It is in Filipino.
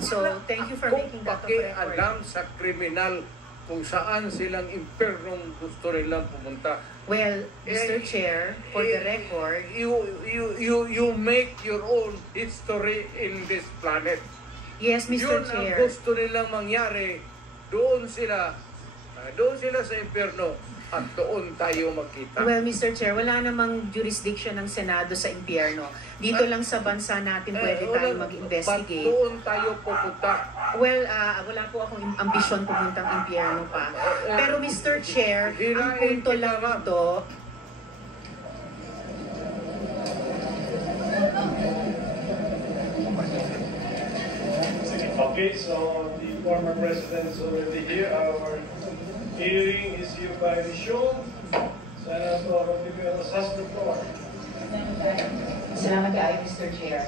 So, thank you for Kung making that of record. pakialam sa kriminal kung saan silang impernong gusto nilang pumunta. Well, Mr. Chair, for the record, You make your own history in this planet. yes, Mr. Yun Chair. ang gusto nilang mangyari. Doon sila sa impyerno at doon tayo magkita. Well, Mr. Chair, wala namang jurisdiction ng Senado sa impyerno. Dito lang sa bansa natin pwede tayo mag-investigate. Doon tayo pupunta. Well, wala po akong ambisyon pumuntang impyerno pa. Pero Mr. Chair, ang punto lang ito, okay, so the former president is already here. Our hearing is hereby resumed. Senator Rodrigo has the floor. salamat kaayo, Mr. Chair.